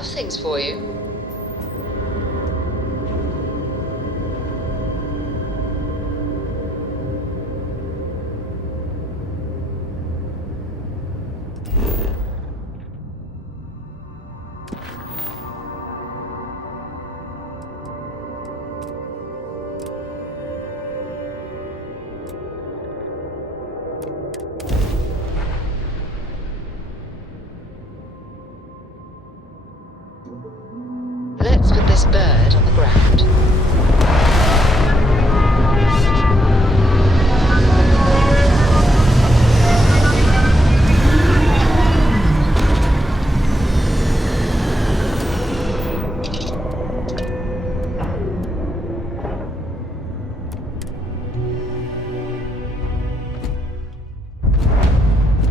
have things for you. Let's put this bird on the ground.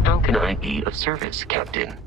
How can I be of service, Captain?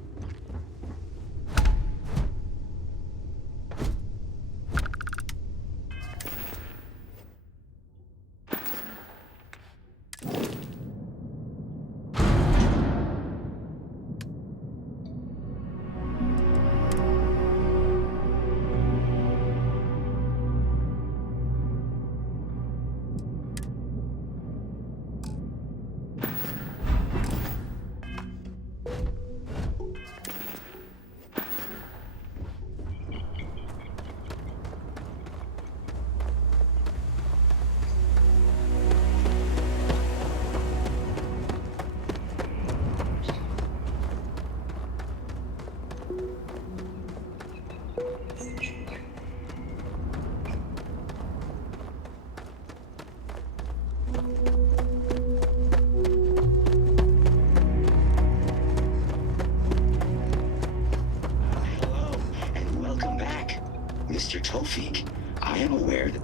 Mr. Tofik, I am aware that...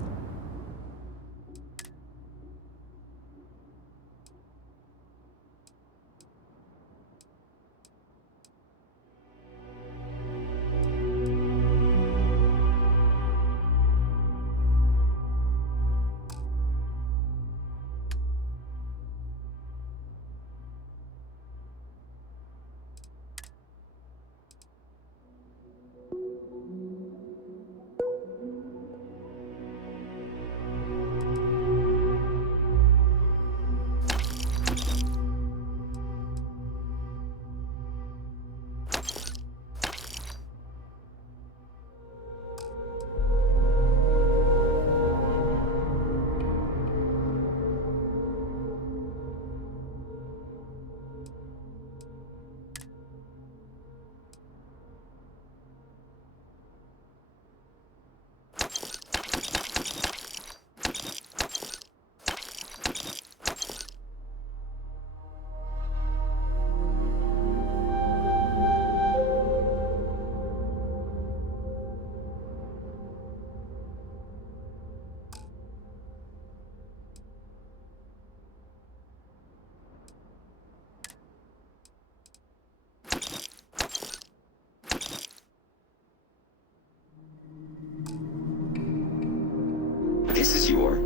This is your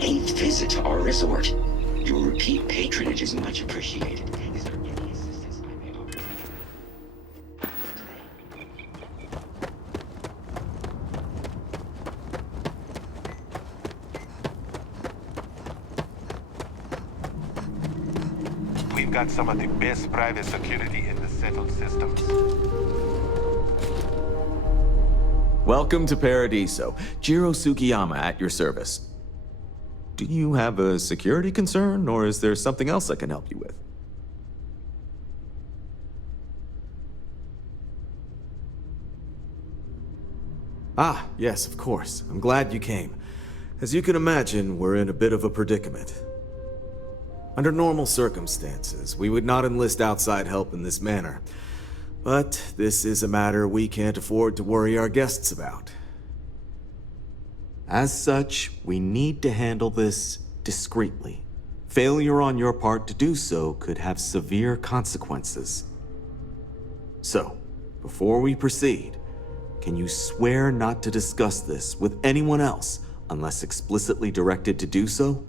8th visit to our resort. Your repeat patronage is much appreciated. Is there any assistance I may offer? We've got some of the best private security in the settled systems. Welcome to Paradiso. Jiro Sugiyama at your service. Do you have a security concern, or is there something else I can help you with? Ah, yes, of course. I'm glad you came. As you can imagine, we're in a bit of a predicament. Under normal circumstances, we would not enlist outside help in this manner. But this is a matter we can't afford to worry our guests about. As such, we need to handle this discreetly. Failure on your part to do so could have severe consequences. So, before we proceed, can you swear not to discuss this with anyone else unless explicitly directed to do so?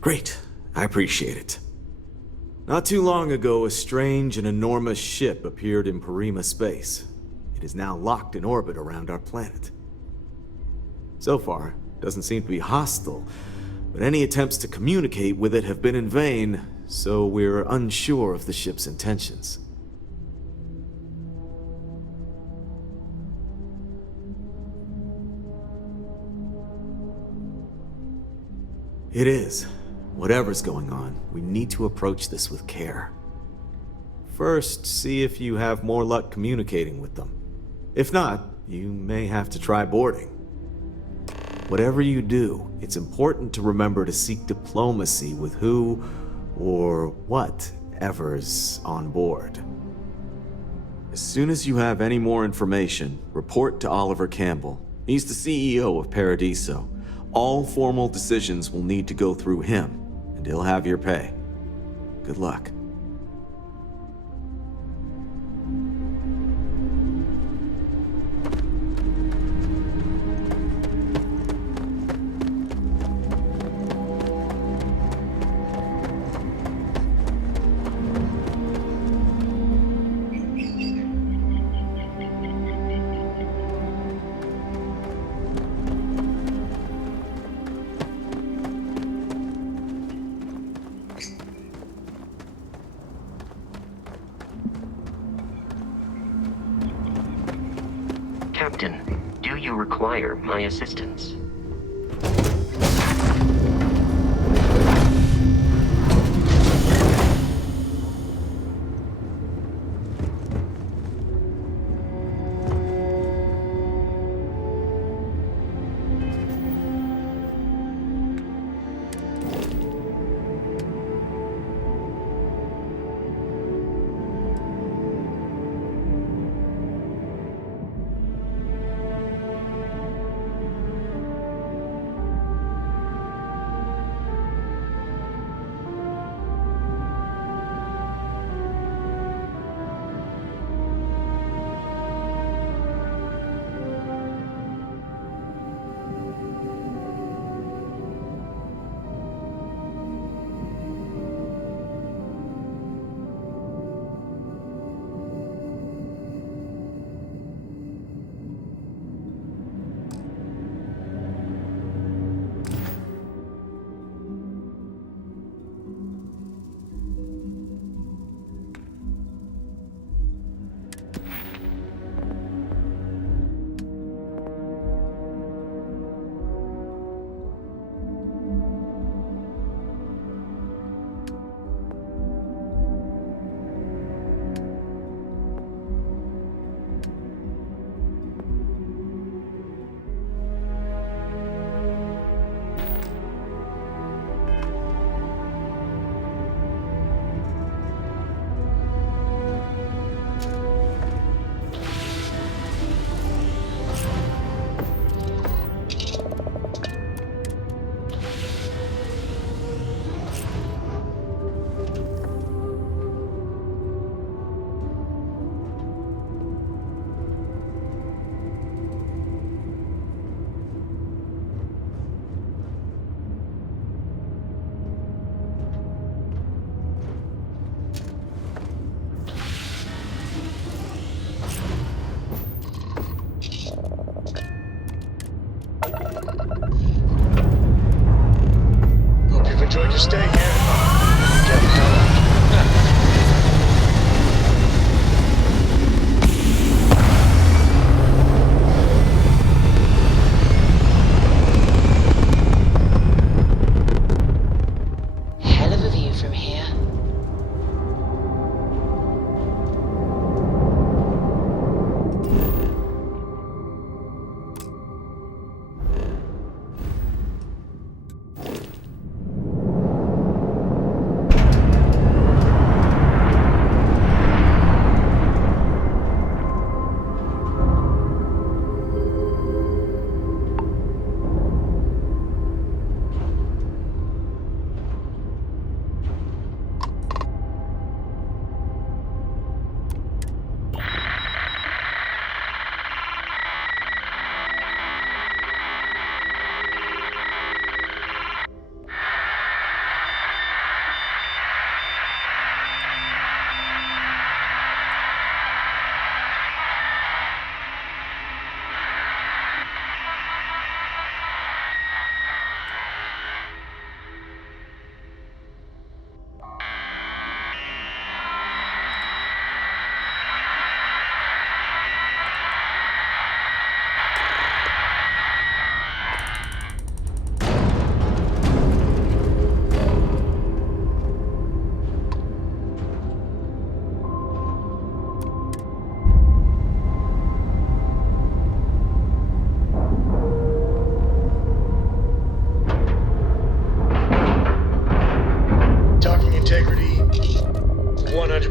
Great. I appreciate it. Not too long ago, a strange and enormous ship appeared in Parima space. It is now locked in orbit around our planet. So far, it doesn't seem to be hostile, but any attempts to communicate with it have been in vain, so we're unsure of the ship's intentions. It is. Whatever's going on, we need to approach this with care. First, see if you have more luck communicating with them. If not, you may have to try boarding. Whatever you do, it's important to remember to seek diplomacy with who or whatever's on board. As soon as you have any more information, report to Oliver Campbell. He's the CEO of Paradiso. All formal decisions will need to go through him, and he'll have your pay. Good luck. Captain, do you require my assistance? Enjoyed your stay here. Get the hell out. Hell of a view from here.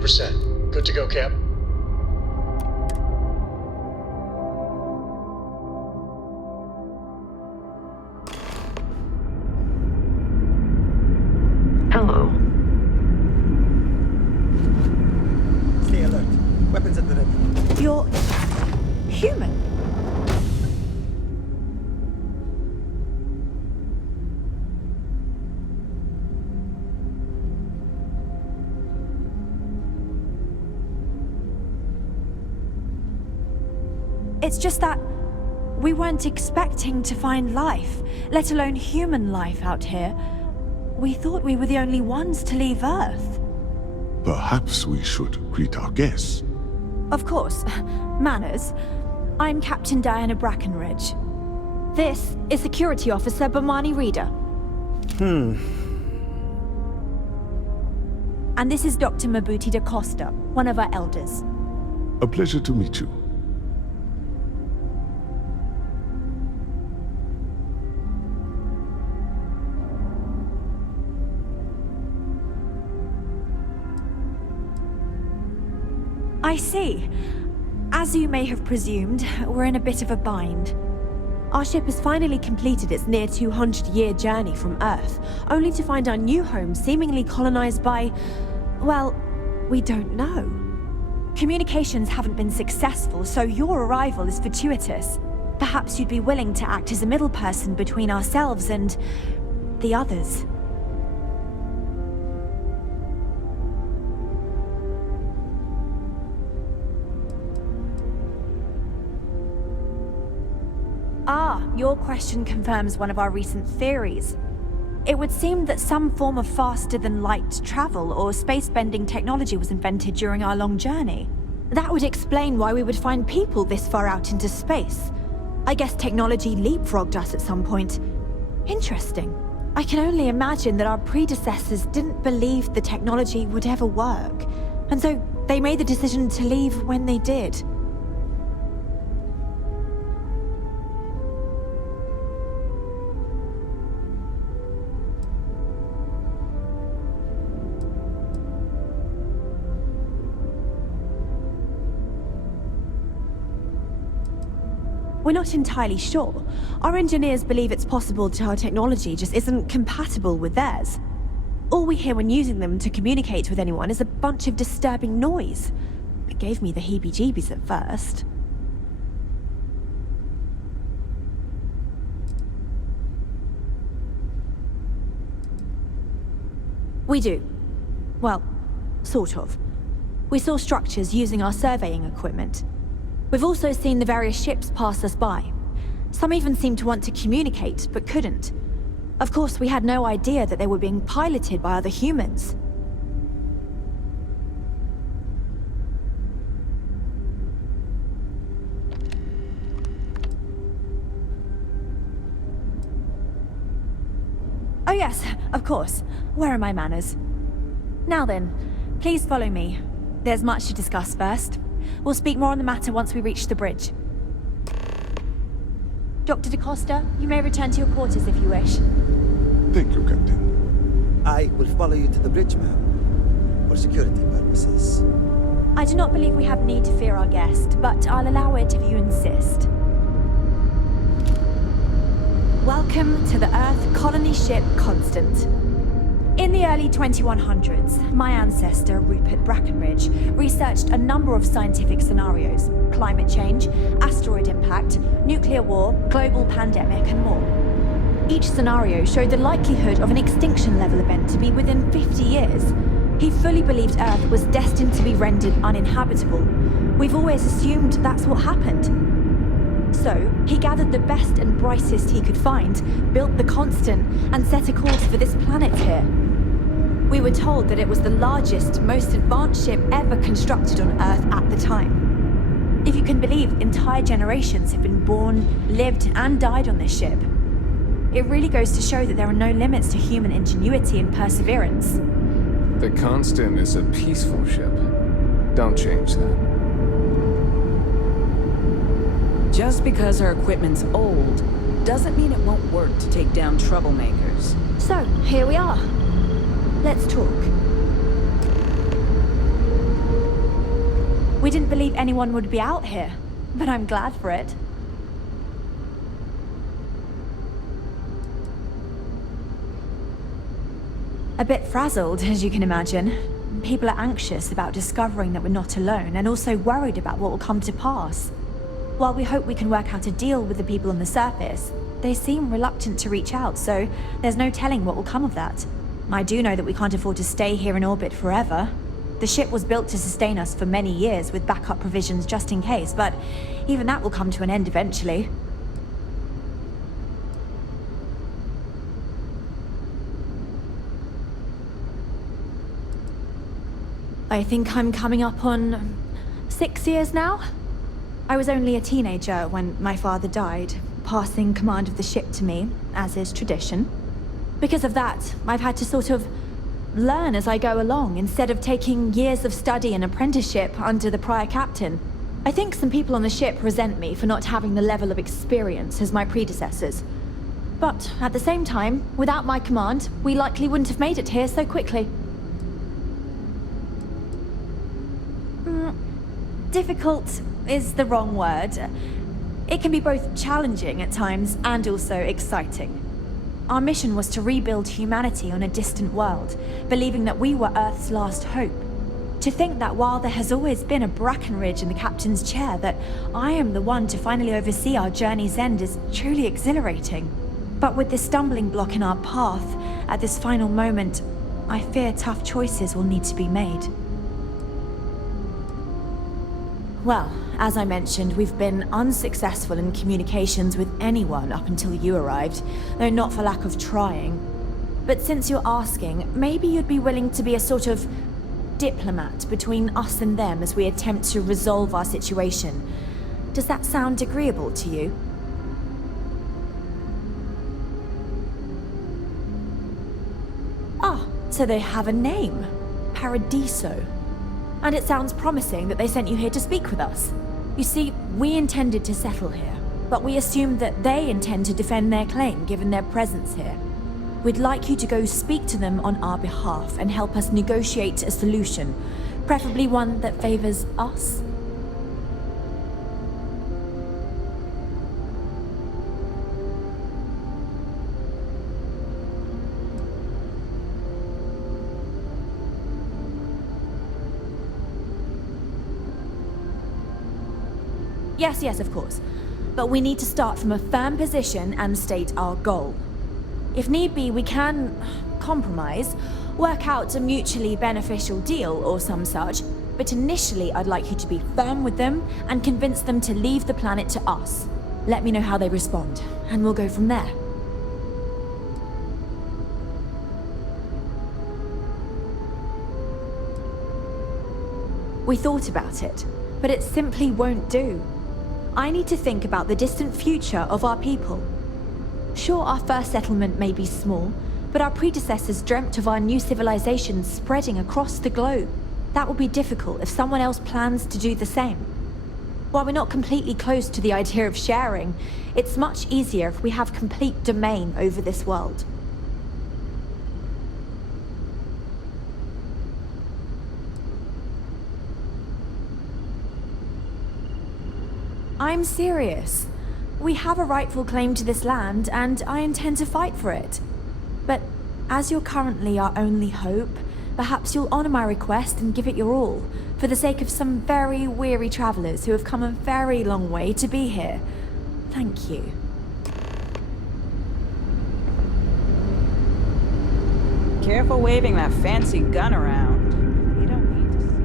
100%. Good to go, Cap. Hello. Stay alert. Weapons at the ready. You're human. It's just that we weren't expecting to find life, let alone human life out here. We thought we were the only ones to leave Earth. Perhaps we should greet our guests. Of course. Manners. I'm Captain Diana Brackenridge. This is Security Officer Bomani Reader. And this is Dr. Mabuti da Costa, one of our elders. A pleasure to meet you. I see. As you may have presumed, we're in a bit of a bind. Our ship has finally completed its near 200-year journey from Earth, only to find our new home seemingly colonized by... well, we don't know. Communications haven't been successful, so your arrival is fortuitous. Perhaps you'd be willing to act as a middle person between ourselves and... the others. Ah, your question confirms one of our recent theories. It would seem that some form of faster-than-light travel or space-bending technology was invented during our long journey. That would explain why we would find people this far out into space. I guess technology leapfrogged us at some point. Interesting. I can only imagine that our predecessors didn't believe the technology would ever work, and so they made the decision to leave when they did. We're not entirely sure. Our engineers believe it's possible that our technology just isn't compatible with theirs. All we hear when using them to communicate with anyone is a bunch of disturbing noise. It gave me the heebie-jeebies at first. We do. Well, sort of. We saw structures using our surveying equipment. We've also seen the various ships pass us by. Some even seemed to want to communicate, but couldn't. Of course, we had no idea that they were being piloted by other humans. Oh yes, of course. Where are my manners? Now then, please follow me. There's much to discuss first. We'll speak more on the matter once we reach the bridge. Dr. da Costa, you may return to your quarters if you wish. Thank you, Captain. I will follow you to the bridge, ma'am. For security purposes. I do not believe we have need to fear our guest, but I'll allow it if you insist. Welcome to the Earth colony ship Constant. In the early 2100s, my ancestor, Rupert Brackenridge, researched a number of scientific scenarios: climate change, asteroid impact, nuclear war, global pandemic, and more. Each scenario showed the likelihood of an extinction-level event to be within 50 years. He fully believed Earth was destined to be rendered uninhabitable. We've always assumed that's what happened. So, he gathered the best and brightest he could find, built the Constant, and set a course for this planet here. We were told that it was the largest, most advanced ship ever constructed on Earth at the time. If you can believe, entire generations have been born, lived, and died on this ship. It really goes to show that there are no limits to human ingenuity and perseverance. The Constant is a peaceful ship. Don't change that. Just because our equipment's old, doesn't mean it won't work to take down troublemakers. So, here we are. Let's talk. We didn't believe anyone would be out here, but I'm glad for it. A bit frazzled, as you can imagine. People are anxious about discovering that we're not alone, and also worried about what will come to pass. While we hope we can work out a deal with the people on the surface, they seem reluctant to reach out, so there's no telling what will come of that. I do know that we can't afford to stay here in orbit forever. The ship was built to sustain us for many years with backup provisions just in case, but even that will come to an end eventually. I think I'm coming up on 6 years now. I was only a teenager when my father died, passing command of the ship to me, as is tradition. Because of that, I've had to sort of learn as I go along, instead of taking years of study and apprenticeship under the prior captain. I think some people on the ship resent me for not having the level of experience as my predecessors. But at the same time, without my command, we likely wouldn't have made it here so quickly. Difficult is the wrong word. It can be both challenging at times and also exciting. Our mission was to rebuild humanity on a distant world, believing that we were Earth's last hope. To think that while there has always been a Brackenridge in the captain's chair, that I am the one to finally oversee our journey's end is truly exhilarating. But with this stumbling block in our path, at this final moment, I fear tough choices will need to be made. Well, as I mentioned, we've been unsuccessful in communications with anyone up until you arrived, though not for lack of trying. But since you're asking, maybe you'd be willing to be a sort of diplomat between us and them as we attempt to resolve our situation. Does that sound agreeable to you? Ah, so they have a name. Paradiso. And it sounds promising that they sent you here to speak with us. You see, we intended to settle here, but we assumed that they intend to defend their claim given their presence here. We'd like you to go speak to them on our behalf and help us negotiate a solution, preferably one that favors us. Yes, of course. But we need to start from a firm position and state our goal. If need be, we can compromise, work out a mutually beneficial deal or some such, but initially I'd like you to be firm with them and convince them to leave the planet to us. Let me know how they respond, and we'll go from there. We thought about it, but it simply won't do. I need to think about the distant future of our people. Sure, our first settlement may be small, but our predecessors dreamt of our new civilization spreading across the globe. That will be difficult if someone else plans to do the same. While we're not completely close to the idea of sharing, it's much easier if we have complete domain over this world. I'm serious. We have a rightful claim to this land, and I intend to fight for it. But as you're currently our only hope, perhaps you'll honor my request and give it your all, for the sake of some very weary travelers who have come a very long way to be here. Thank you. Careful waving that fancy gun around. You don't need to see.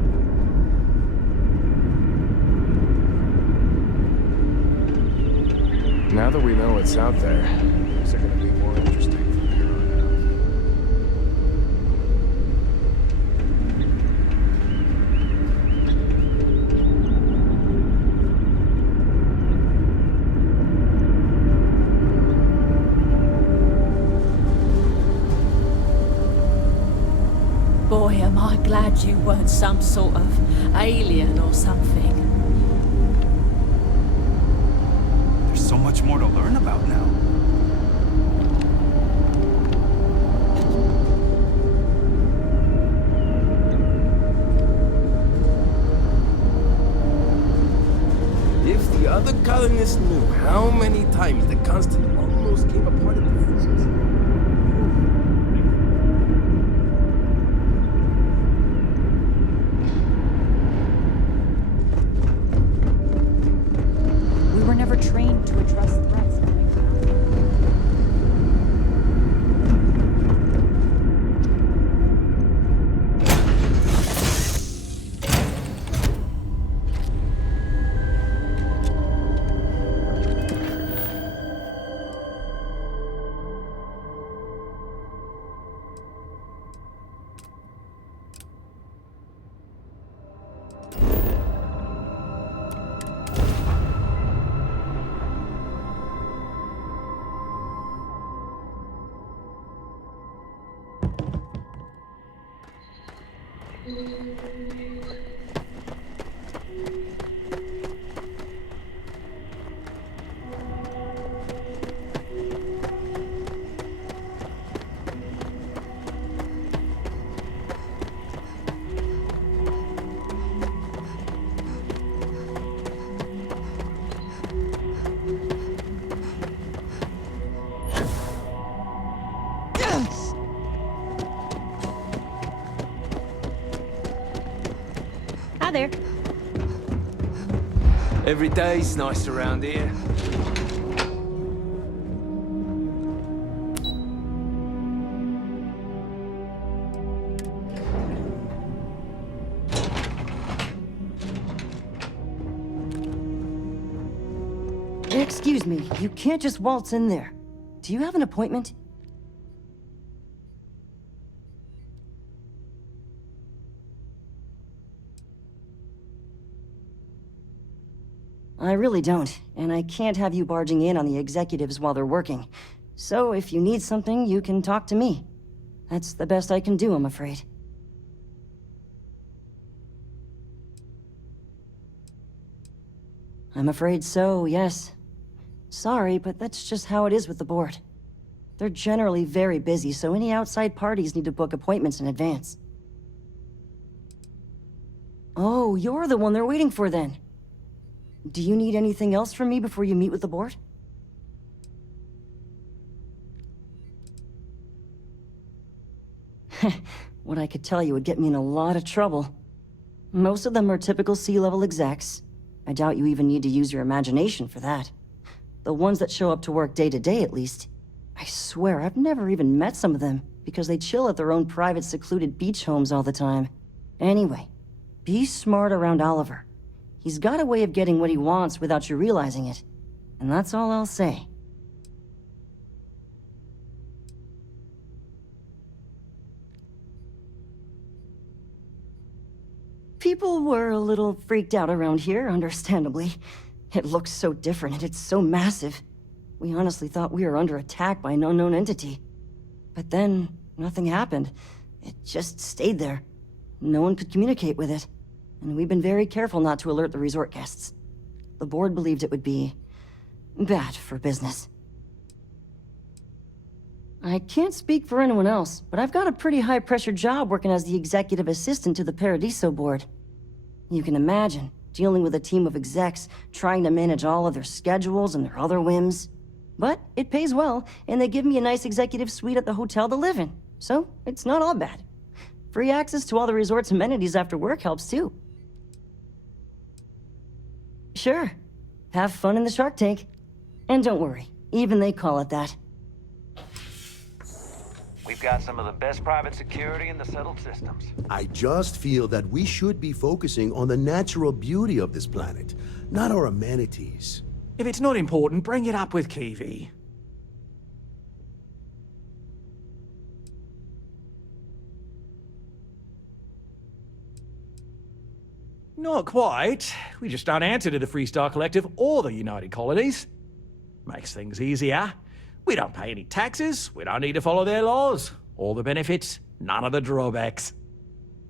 Now that we know what's out there, things are going to be more interesting from here on Boy, am I glad you weren't some sort of alien or something. There's so much more to learn about now. other colonists knew how many times the Constant almost came apart at the fleet. We were never trained to address threats coming from outside. Hi there. Every day's nice around here. Excuse me, you can't just waltz in there. Do you have an appointment? I really don't, and I can't have you barging in on the executives while they're working. So if you need something, you can talk to me. That's the best I can do, I'm afraid. I'm afraid so, yes. Sorry, but that's just how it is with the board. They're generally very busy, so any outside parties need to book appointments in advance. Oh, you're the one they're waiting for then. Do you need anything else from me before you meet with the board? What I could tell you would get me in a lot of trouble. Most of them are typical C-level execs. I doubt you even need to use your imagination for that. The ones that show up to work day to day, at least. I swear, I've never even met some of them, because they chill at their own private secluded beach homes all the time. Anyway, be smart around Oliver. He's got a way of getting what he wants without you realizing it. And that's all I'll say. People were a little freaked out around here, understandably. It looks so different and it's so massive. We honestly thought we were under attack by an unknown entity. But then, nothing happened. It just stayed there. No one could communicate with it. And we've been very careful not to alert the resort guests. The board believed it would be bad for business. I can't speak for anyone else, but I've got a pretty high-pressure job working as the executive assistant to the Paradiso board. You can imagine, dealing with a team of execs, trying to manage all of their schedules and their other whims. But it pays well, and they give me a nice executive suite at the hotel to live in, so it's not all bad. Free access to all the resort's amenities after work helps too. Sure. Have fun in the shark tank. And don't worry, even they call it that. We've got some of the best private security in the settled systems. I just feel that we should be focusing on the natural beauty of this planet, not our amenities. If it's not important, bring it up with Kiwi. Not quite. We just don't answer to the Freestar Collective or the United Colonies. Makes things easier. We don't pay any taxes, we don't need to follow their laws. All the benefits, none of the drawbacks.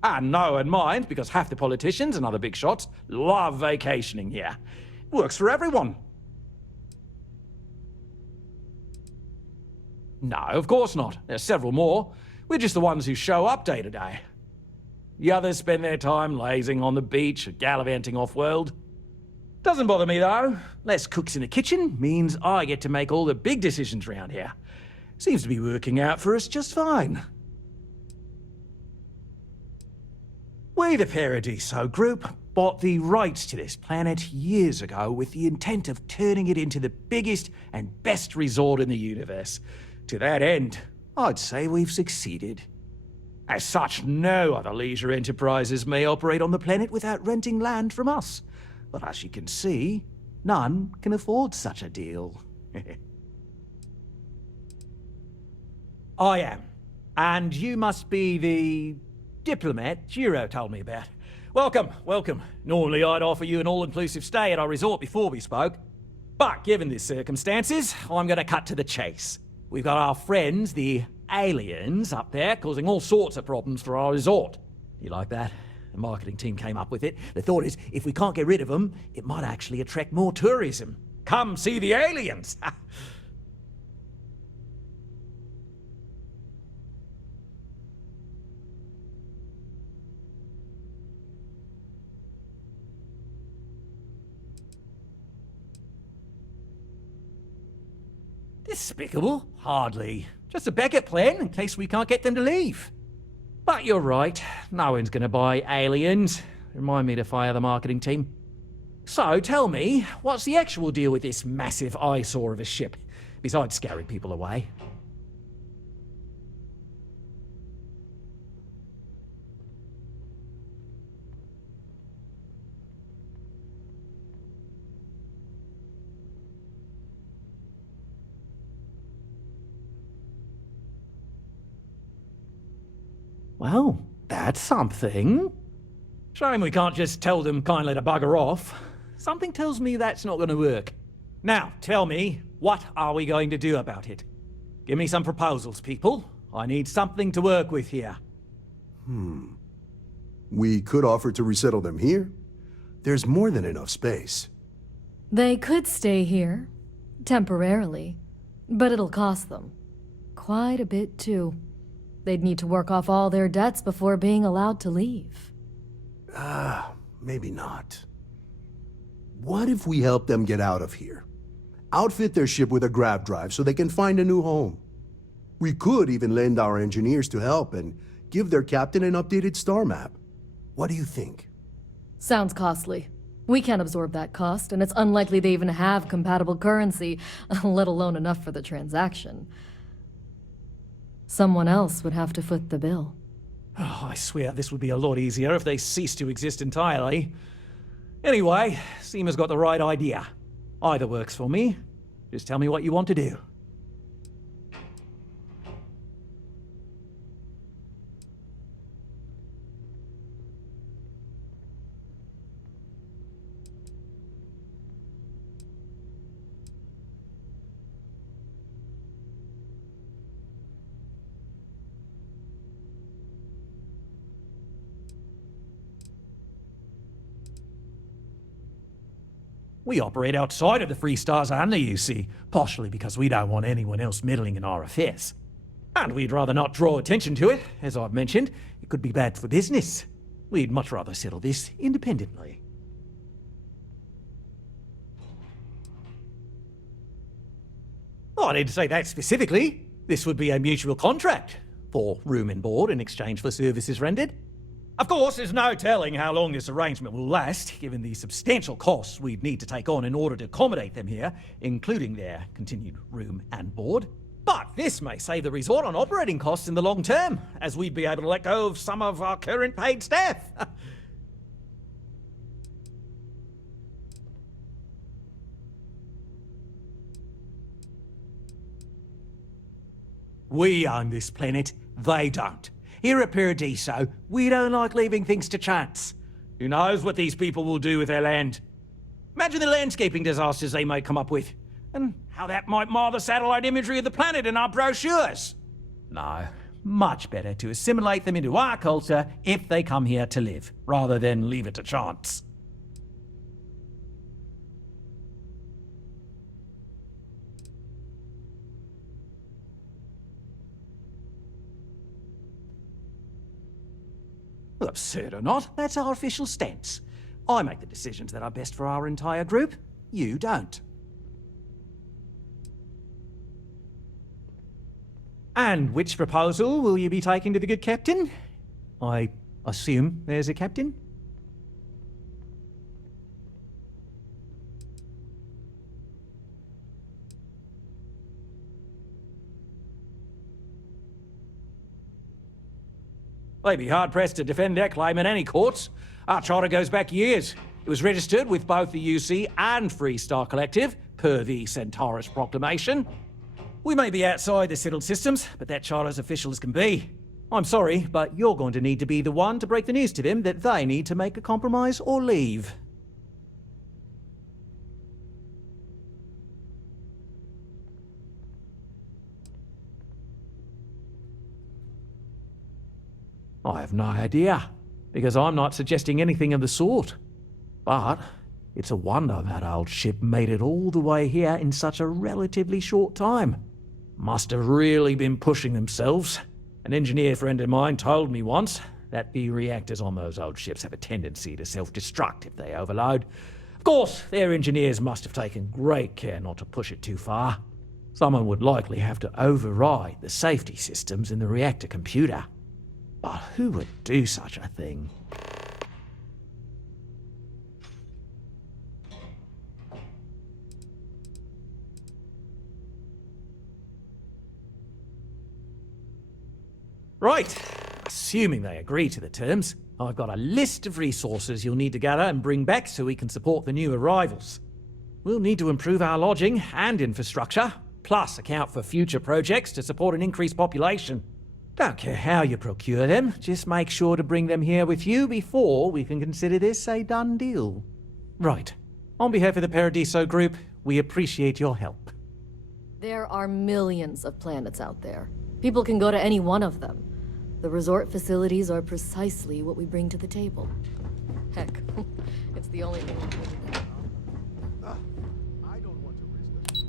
And know and mind, because half the politicians and other big shots love vacationing here. Works for everyone. No, of course not. There's several more. We're just the ones who show up day to day. The others spend their time lazing on the beach or gallivanting off-world. Doesn't bother me though. Less cooks in the kitchen means I get to make all the big decisions around here. Seems to be working out for us just fine. We, the Paradiso Group, bought the rights to this planet years ago with the intent of turning it into the biggest and best resort in the universe. To that end, I'd say we've succeeded. As such, no other leisure enterprises may operate on the planet without renting land from us. But as you can see, none can afford such a deal. I am. And you must be the diplomat Giro told me about. Welcome, welcome. Normally I'd offer you an all-inclusive stay at our resort before we spoke. But given the circumstances, I'm going to cut to the chase. We've got our friends, the aliens, up there causing all sorts of problems for our resort. You like that? The marketing team came up with it. The thought is, if we can't get rid of them, it might actually attract more tourism. Come see the aliens! Despicable? Hardly. Just a backup plan in case we can't get them to leave. But you're right, no one's gonna buy aliens. Remind me to fire the marketing team. So tell me, what's the actual deal with this massive eyesore of a ship, besides scaring people away? Well, that's something. Shame we can't just tell them kindly to bugger off. Something tells me that's not going to work. Now, tell me, what are we going to do about it? Give me some proposals, people. I need something to work with here. We could offer to resettle them here. There's more than enough space. They could stay here, temporarily, but it'll cost them. Quite a bit, too. They'd need to work off all their debts before being allowed to leave. Maybe not. What if we help them get out of here? Outfit their ship with a grav drive so they can find a new home. We could even lend our engineers to help and give their captain an updated star map. What do you think? Sounds costly. We can't absorb that cost, and it's unlikely they even have compatible currency, let alone enough for the transaction. Someone else would have to foot the bill. Oh, I swear this would be a lot easier if they ceased to exist entirely. Anyway, Seema's got the right idea. Either works for me. Just tell me what you want to do. We operate outside of the Free Stars only, you see, partially because we don't want anyone else meddling in our affairs. And we'd rather not draw attention to it. As I've mentioned, it could be bad for business. We'd much rather settle this independently. Oh, I didn't say that specifically. This would be a mutual contract for room and board in exchange for services rendered. Of course, there's no telling how long this arrangement will last, given the substantial costs we'd need to take on in order to accommodate them here, including their continued room and board. But this may save the resort on operating costs in the long term, as we'd be able to let go of some of our current paid staff. We own this planet, they don't. Here at Paradiso, we don't like leaving things to chance. Who knows what these people will do with their land? Imagine the landscaping disasters they may come up with, and how that might mar the satellite imagery of the planet in our brochures. No, much better to assimilate them into our culture if they come here to live, rather than leave it to chance. Absurd or not, that's our official stance. I make the decisions that are best for our entire group. You don't. And which proposal will you be taking to the good captain? I assume there's a captain? They'd be hard-pressed to defend their claim in any courts. Our charter goes back years. It was registered with both the UC and Free Star Collective, per the Centaurus Proclamation. We may be outside the settled systems, but that charter's official as can be. I'm sorry, but you're going to need to be the one to break the news to them that they need to make a compromise or leave. I have no idea, because I'm not suggesting anything of the sort. But it's a wonder that old ship made it all the way here in such a relatively short time. Must have really been pushing themselves. An engineer friend of mine told me once that the reactors on those old ships have a tendency to self-destruct if they overload. Of course, their engineers must have taken great care not to push it too far. Someone would likely have to override the safety systems in the reactor computer. But who would do such a thing? Right. Assuming they agree to the terms, I've got a list of resources you'll need to gather and bring back so we can support the new arrivals. We'll need to improve our lodging and infrastructure, plus account for future projects to support an increased population. Don't care how you procure them, just make sure to bring them here with you before we can consider this a done deal. Right. On behalf of the Paradiso Group, we appreciate your help. There are millions of planets out there. People can go to any one of them. The resort facilities are precisely what we bring to the table. Heck, it's the only thing we can. I don't want to risk it.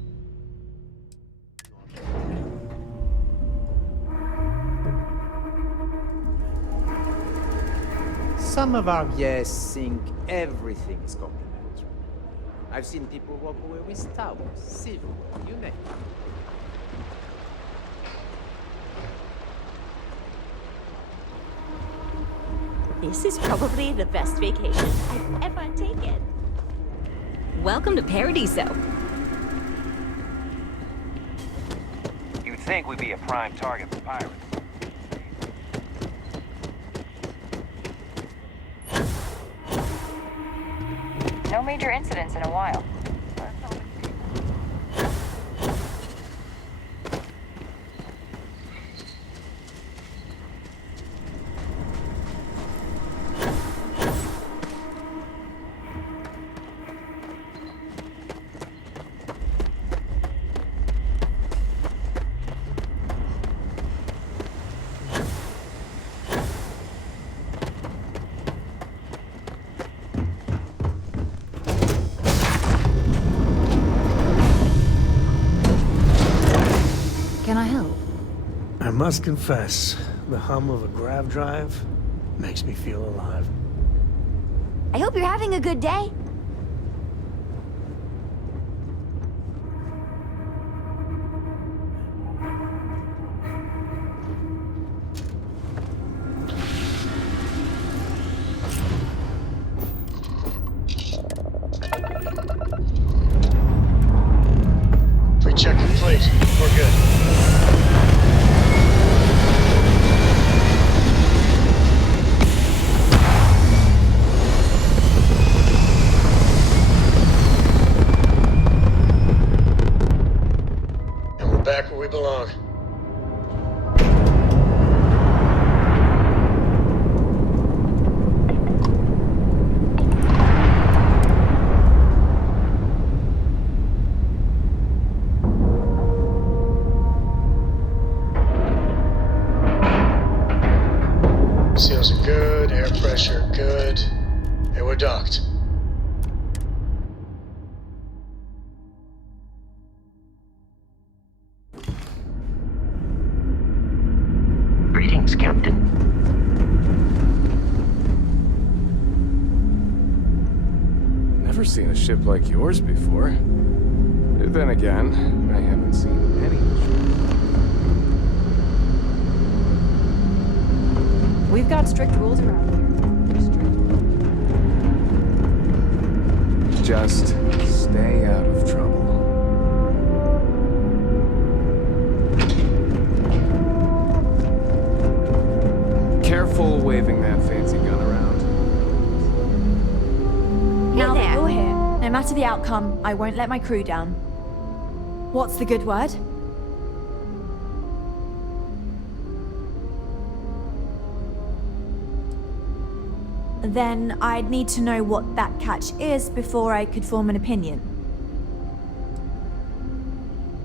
Some of our guests think everything is complimentary. I've seen people walk away with towels, silverware, you name it. This is probably the best vacation I've ever taken. Welcome to Paradiso. You'd think we'd be a prime target for pirates. No major incidents in a while. Can I help? I must confess, the hum of a grav drive makes me feel alive. I hope you're having a good day. Pre-check complete. We're good. And we're back where we belong. Seals are good, air pressure good. Hey, we're docked. Greetings, Captain. never seen a ship like yours before. Then again, I haven't seen any ships. We've got strict rules around here. Just stay out of trouble. Careful waving that fancy gun around. Now that you're here, no matter the outcome, I won't let my crew down. What's the good word? Then I'd need to know what that catch is before I could form an opinion.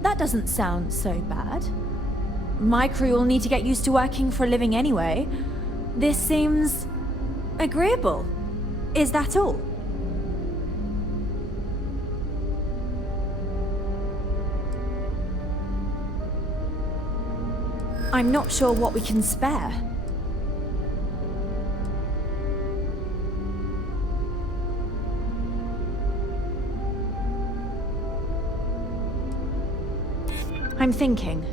That doesn't sound so bad. My crew will need to get used to working for a living anyway. This seems agreeable. Is that all? I'm not sure what we can spare. I'm thinking.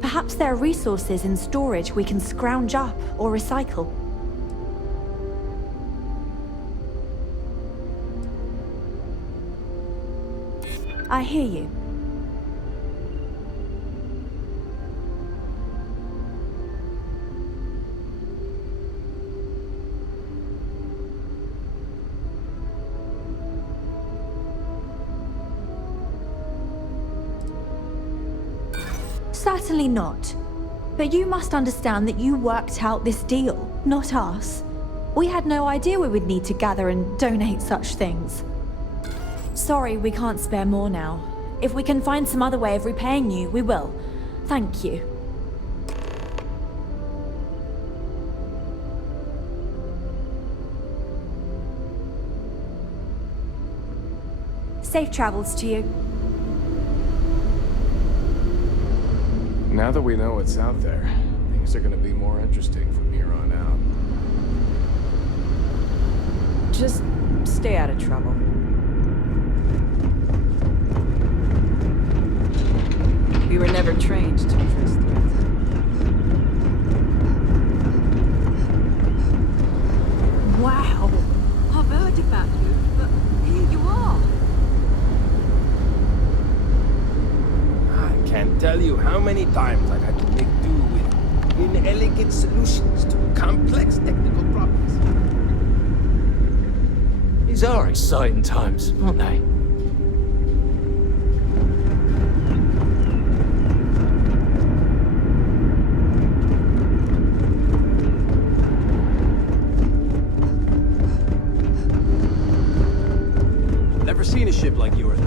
Perhaps there are resources in storage we can scrounge up or recycle. I hear you. Certainly not. But you must understand that you worked out this deal, not us. We had no idea we would need to gather and donate such things. Sorry, we can't spare more now. If we can find some other way of repaying you, we will. Thank you. Safe travels to you. Now that we know what's out there, things are gonna be more interesting from here on out. Just stay out of trouble. We were never trained to trust threats. Wow. I've heard about you, but here you are. I can't tell you how many times I've had to make do with inelegant solutions to complex technical problems. These are exciting times, aren't they? Never seen a ship like yours before.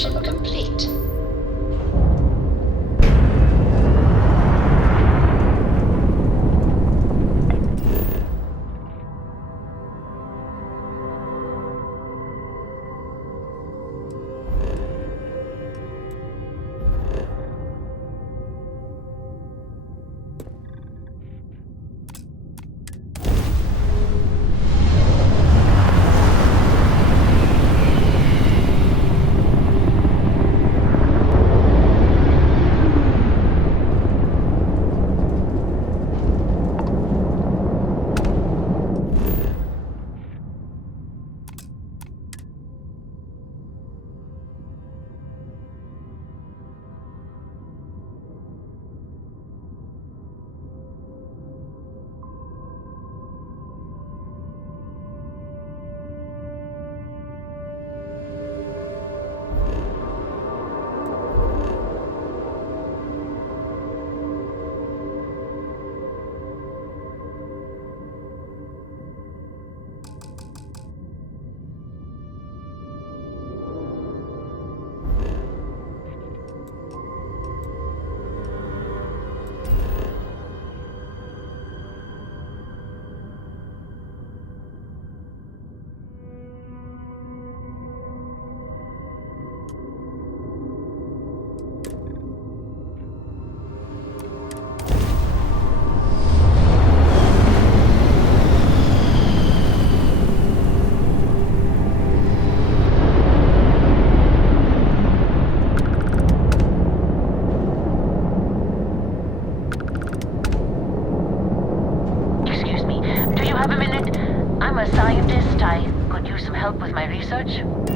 Construction complete.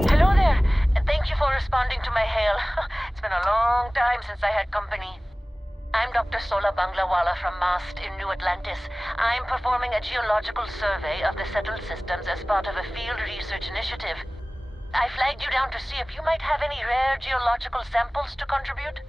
Hello there. Thank you for responding to my hail. It's been a long time since I had company. I'm Dr. Sola Banglawala from MAST in New Atlantis. I'm performing a geological survey of the settled systems as part of a field research initiative. I flagged you down to see if you might have any rare geological samples to contribute.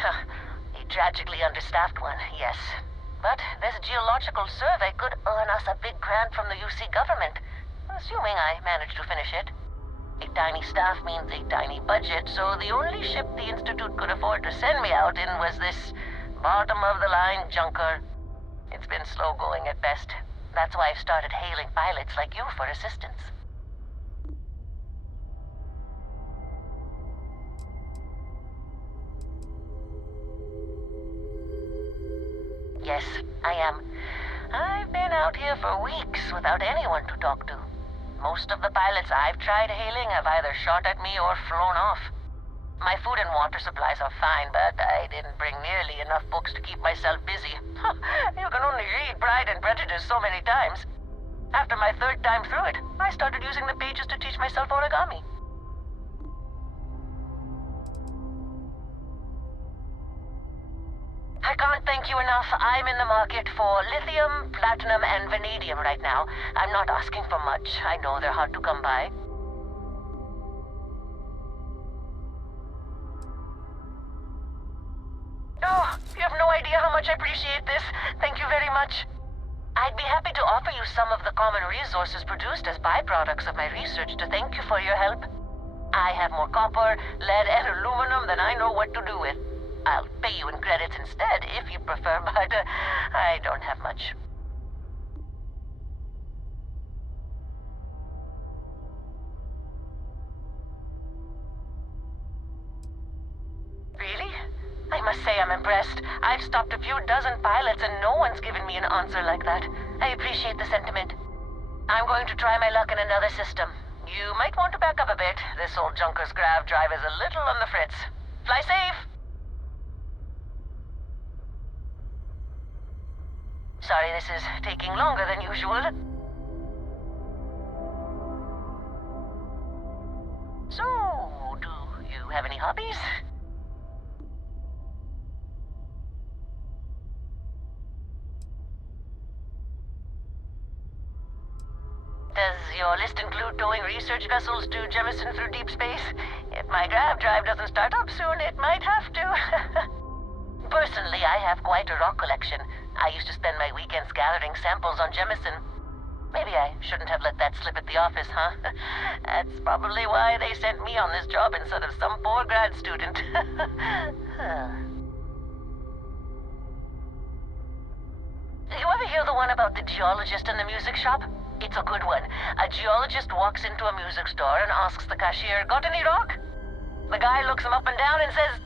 A tragically understaffed one, yes. But this geological survey could earn us a big grant from the UC government, assuming I manage to finish it. A tiny staff means a tiny budget, so the only ship the Institute could afford to send me out in was this bottom-of-the-line junker. It's been slow going at best. That's why I've started hailing pilots like you for assistance. Yes, I am. I've been out here for weeks without anyone to talk to. Most of the pilots I've tried hailing have either shot at me or flown off. My food and water supplies are fine, but I didn't bring nearly enough books to keep myself busy. You can only read Pride and Prejudice so many times. After my third time through it, I started using the pages to teach myself origami. I can't thank you enough. I'm in the market for lithium, platinum, and vanadium right now. I'm not asking for much. I know they're hard to come by. Oh, you have no idea how much I appreciate this. Thank you very much. I'd be happy to offer you some of the common resources produced as byproducts of my research to thank you for your help. I have more copper, lead, and aluminum than I know what to do with. I'll pay you in credits instead, if you prefer, but I don't have much. Really? I must say I'm impressed. I've stopped a few dozen pilots and no one's given me an answer like that. I appreciate the sentiment. I'm going to try my luck in another system. You might want to back up a bit. This old junker's grav drive is a little on the fritz. Fly safe! Sorry this is taking longer than usual. So, do you have any hobbies? Does your list include towing research vessels to Jemison through deep space? If my grav drive doesn't start up soon, it might have to. Personally, I have quite a rock collection. I used to spend my weekends gathering samples on Jemison. Maybe I shouldn't have let that slip at the office, huh? That's probably why they sent me on this job instead of some poor grad student. You ever hear the one about the geologist in the music shop? It's a good one. A geologist walks into a music store and asks the cashier, "Got any rock?" The guy looks him up and down and says,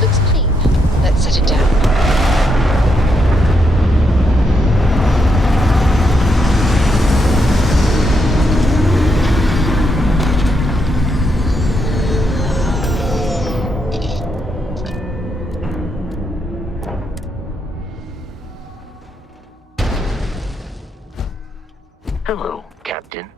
"Looks clean. Let's set it down." Hello, Captain.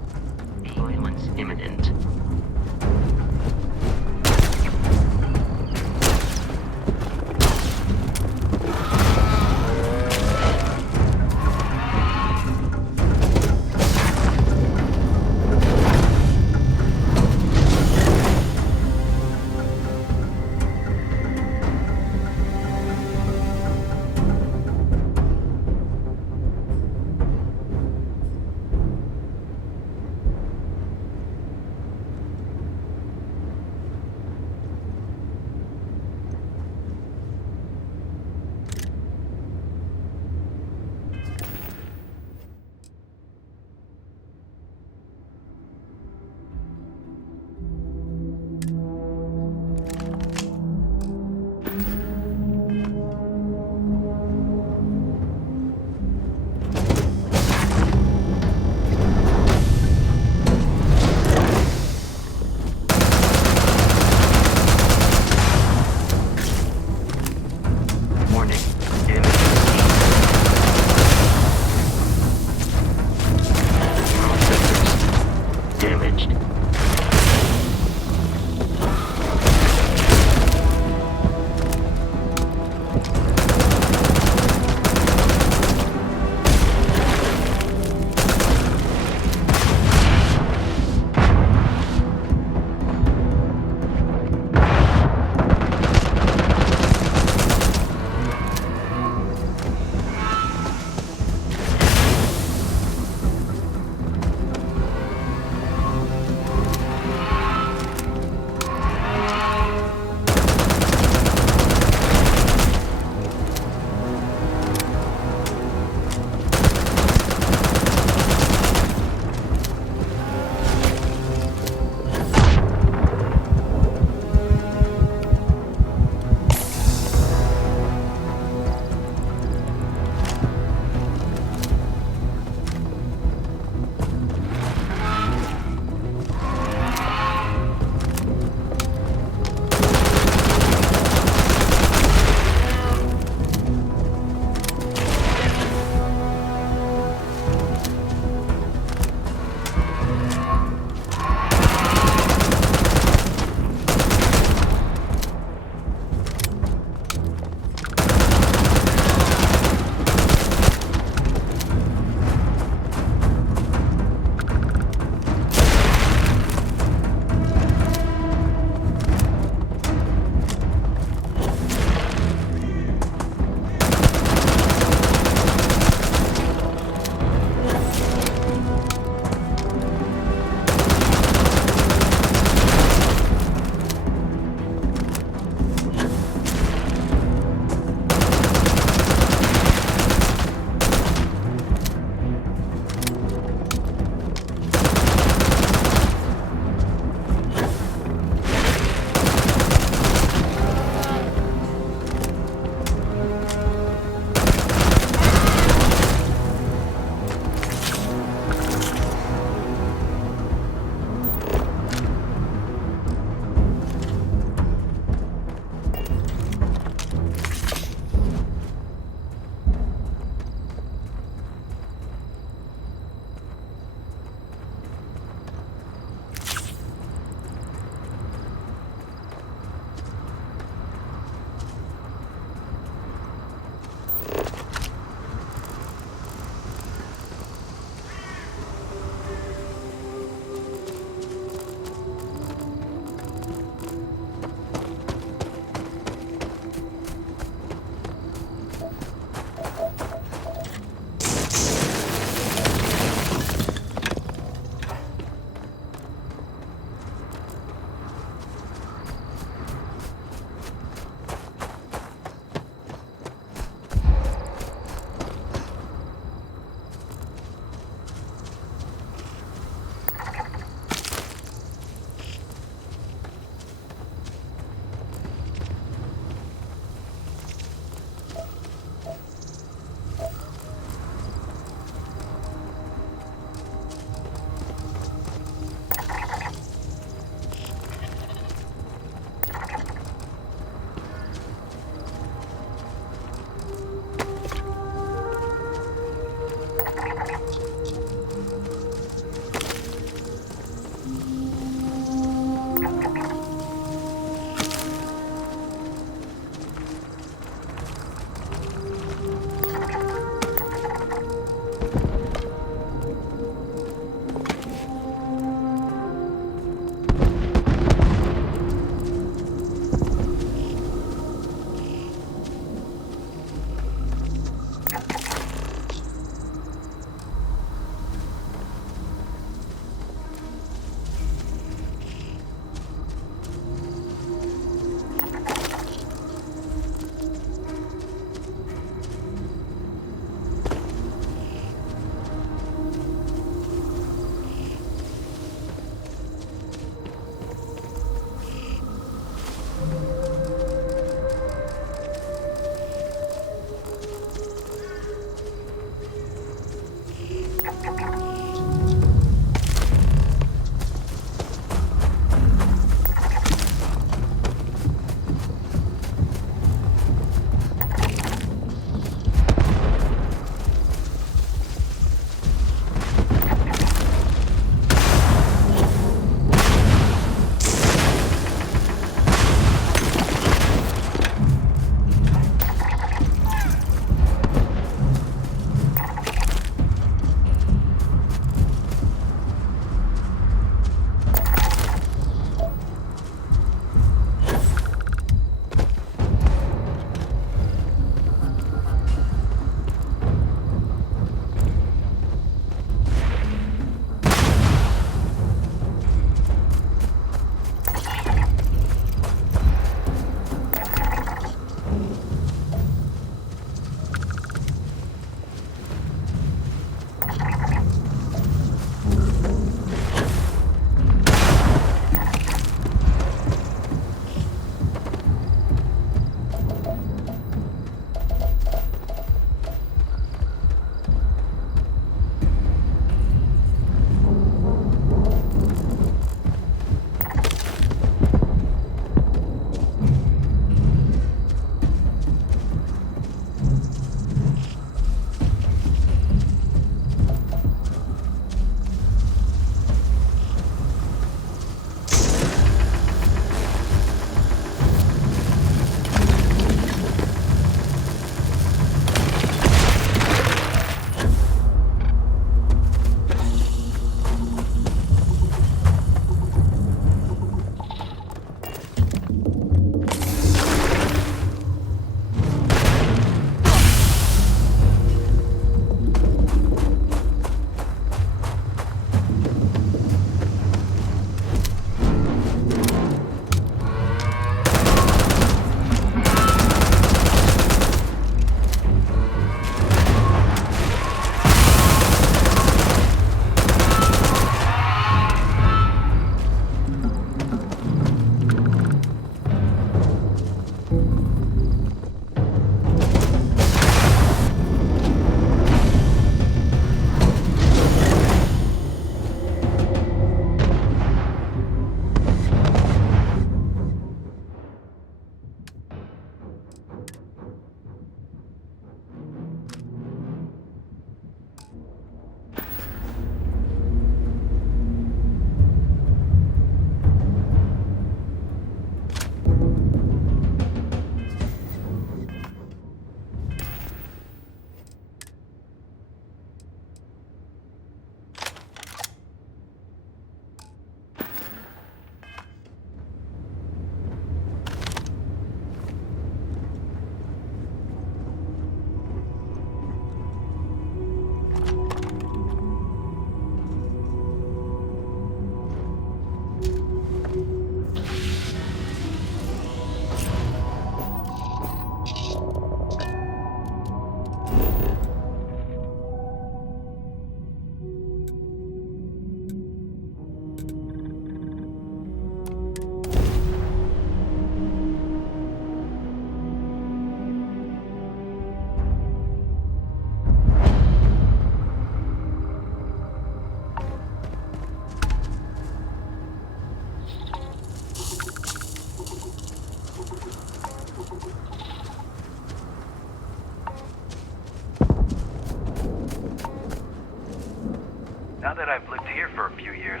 Now that I've lived here for a few years,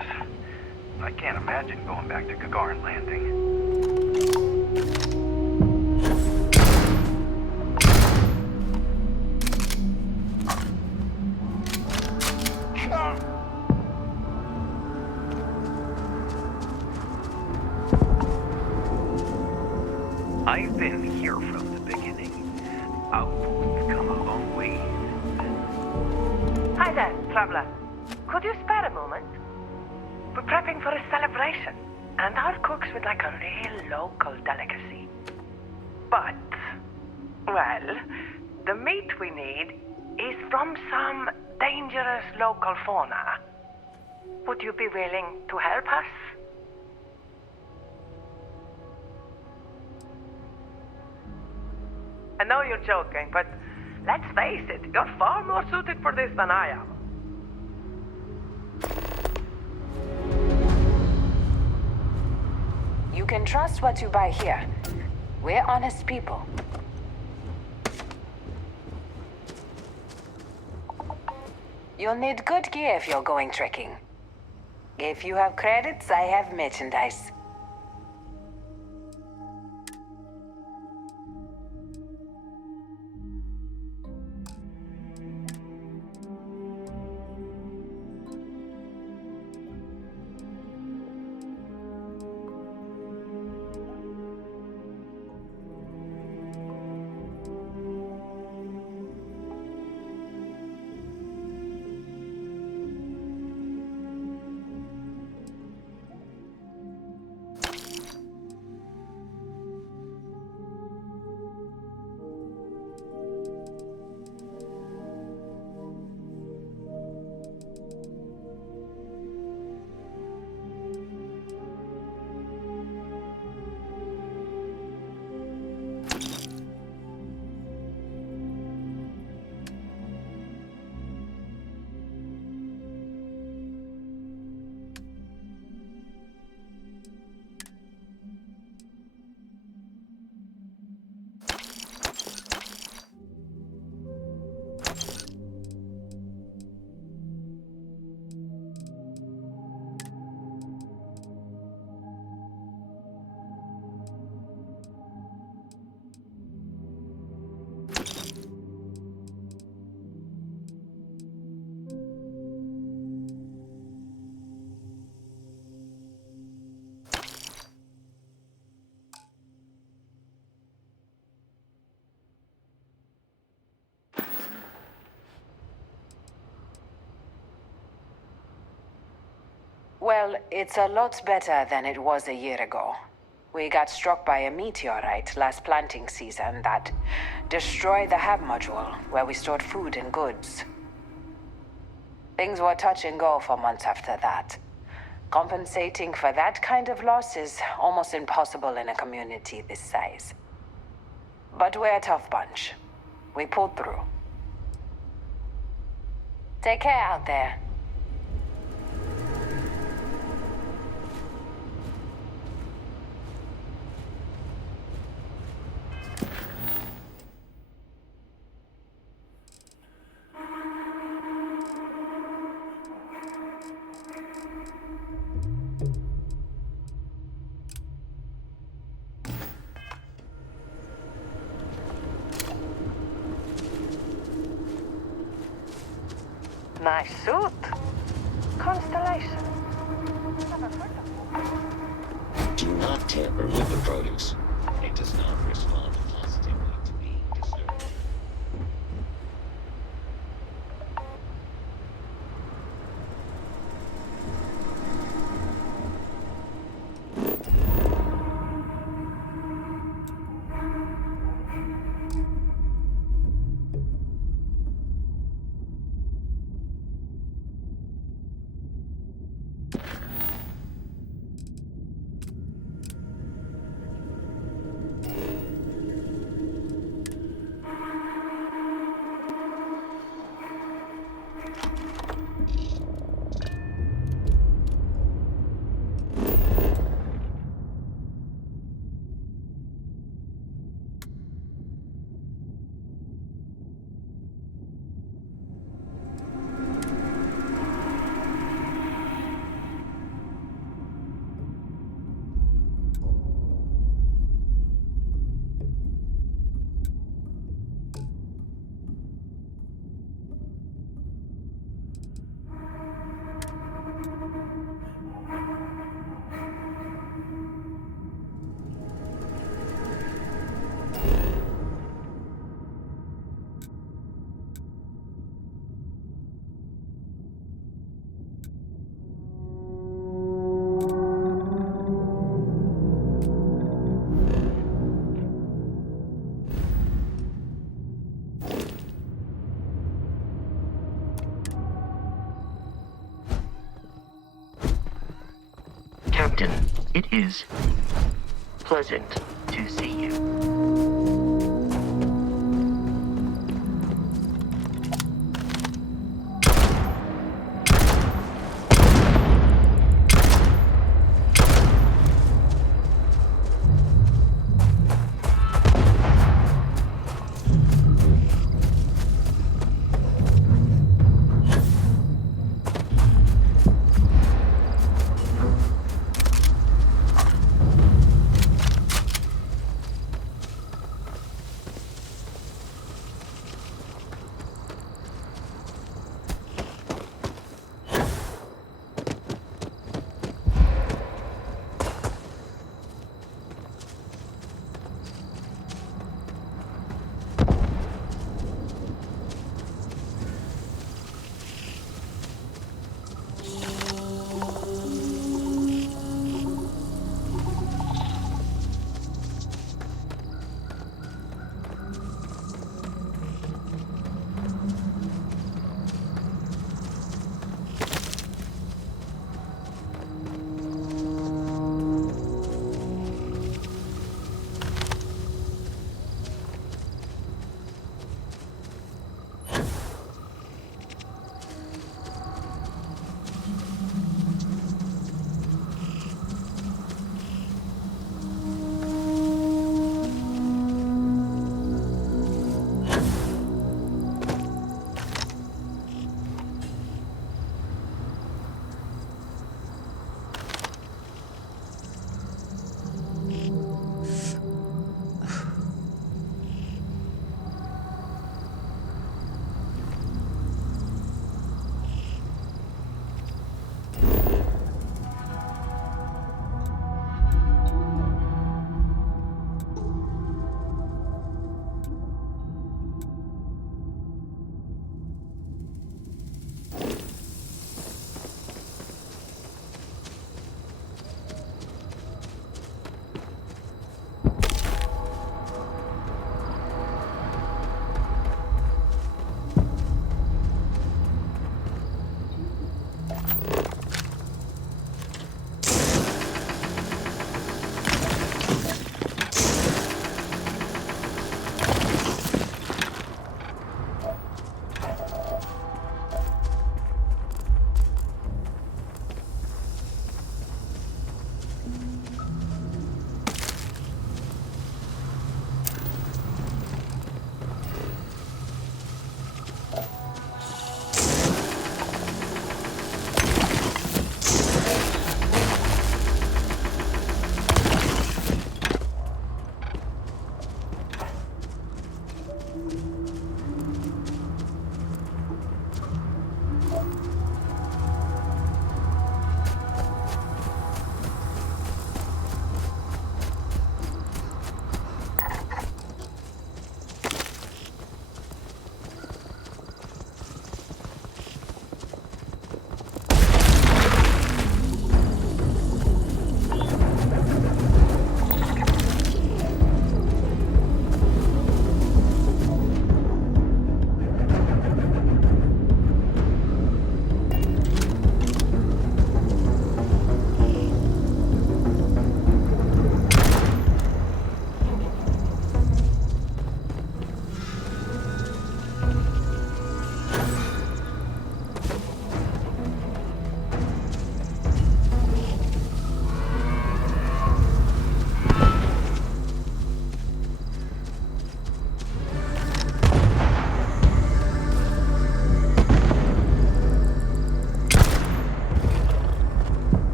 I can't imagine going back to Gagarin Landing. I've been here from the beginning. Outposts come a long way. Hi there, traveler. Could you spare a moment? We're prepping for a celebration, and our cooks would like a real local delicacy. But, well, the meat we need is from some dangerous local fauna. Would you be willing to help us? I know you're joking, but let's face it, you're far more suited for this than I am. You can trust what you buy here. We're honest people. You'll need good gear if you're going trekking. If you have credits, I have merchandise. Well, it's a lot better than it was a year ago. We got struck by a meteorite last planting season that destroyed the hab module where we stored food and goods. Things were touch and go for months after that. Compensating for that kind of loss is almost impossible in a community this size. But we're a tough bunch. We pulled through. Take care out there. Nice suit. Constellation. Do not tamper with the produce. It does not respond positively to being disturbed. Captain, it is pleasant to see you.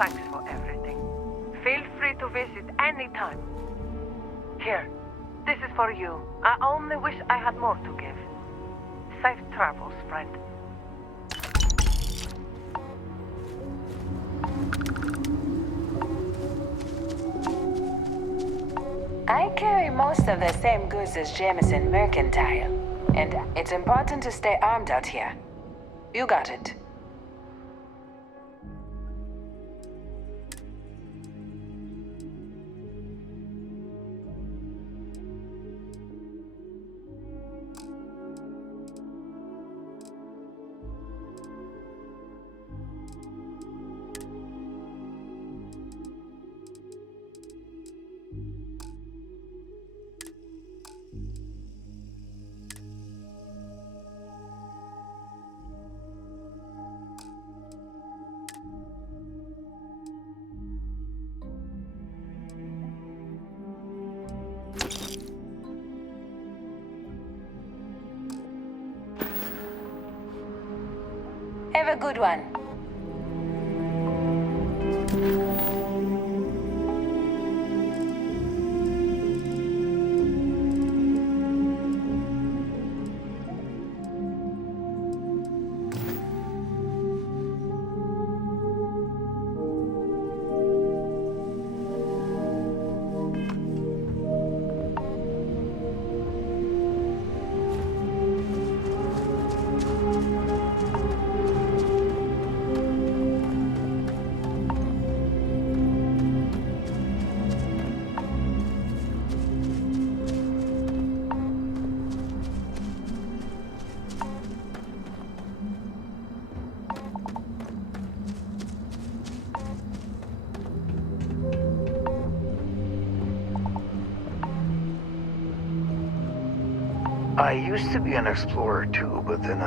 thanks for everything. Feel free to visit anytime. Here, this is for you. I only wish I had more to give. Safe travels, friend. I carry most of the same goods as Jameson Mercantile, and it's important to stay armed out here. You got it. Have a good one. I used to be an explorer too, but then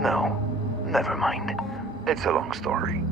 No, never mind. It's a long story.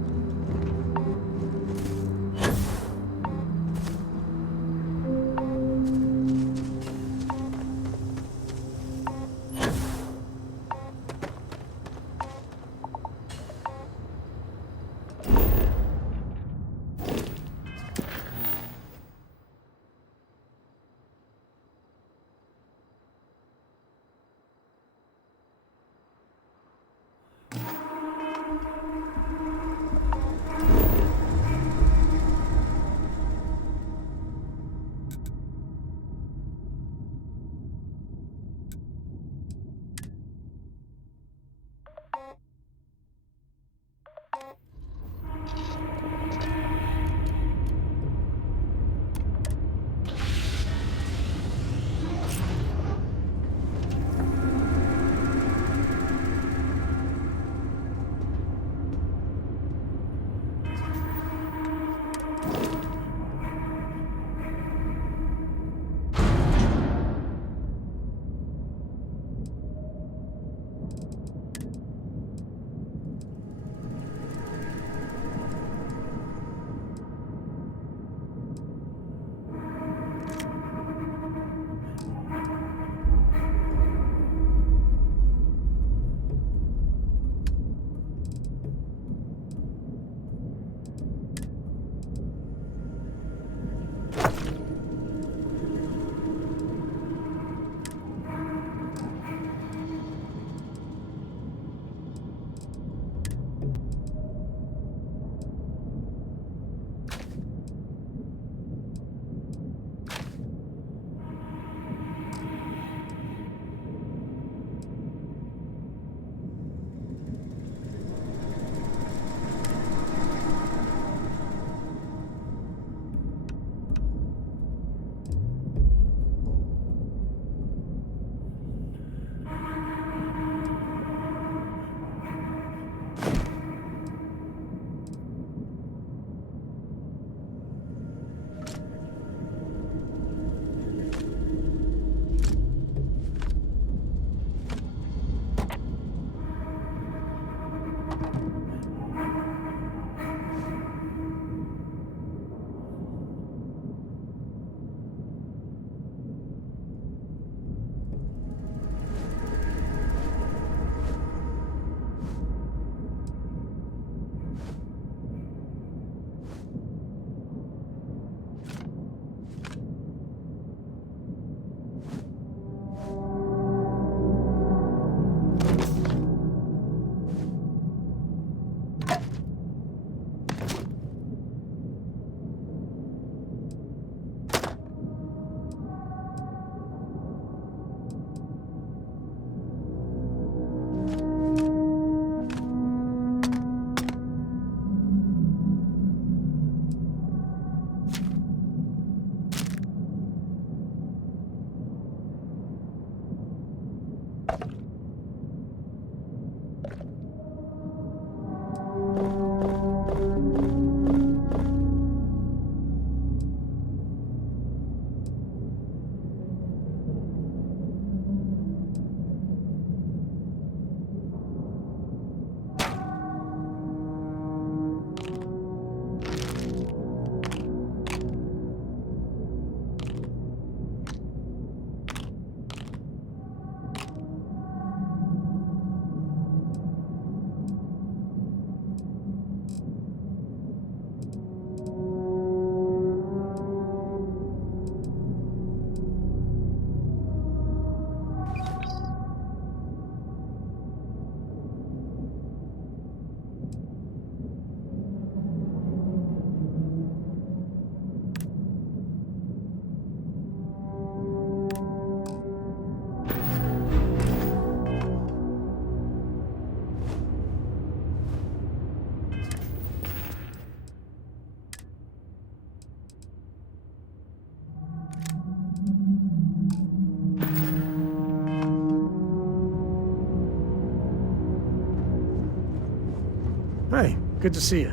Hey, good to see you.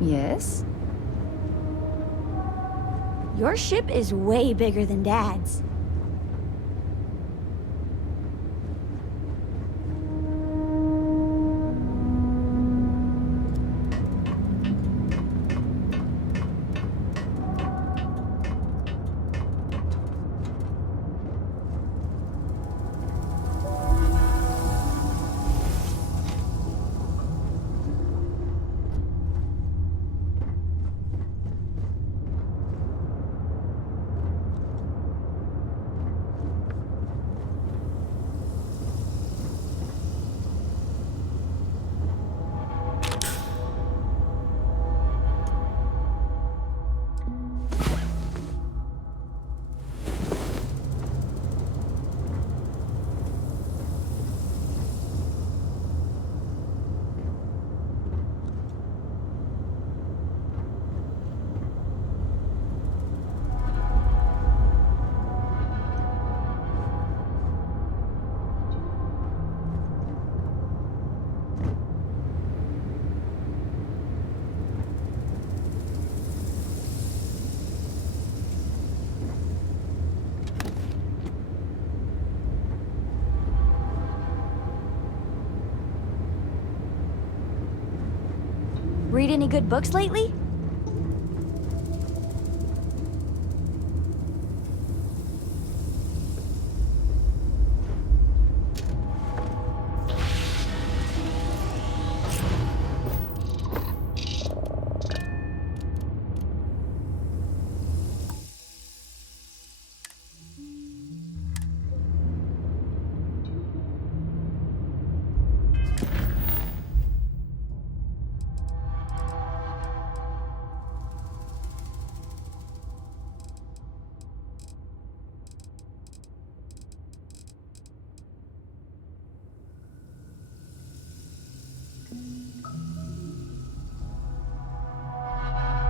Yes? Your ship is way bigger than Dad's. Read any good books lately?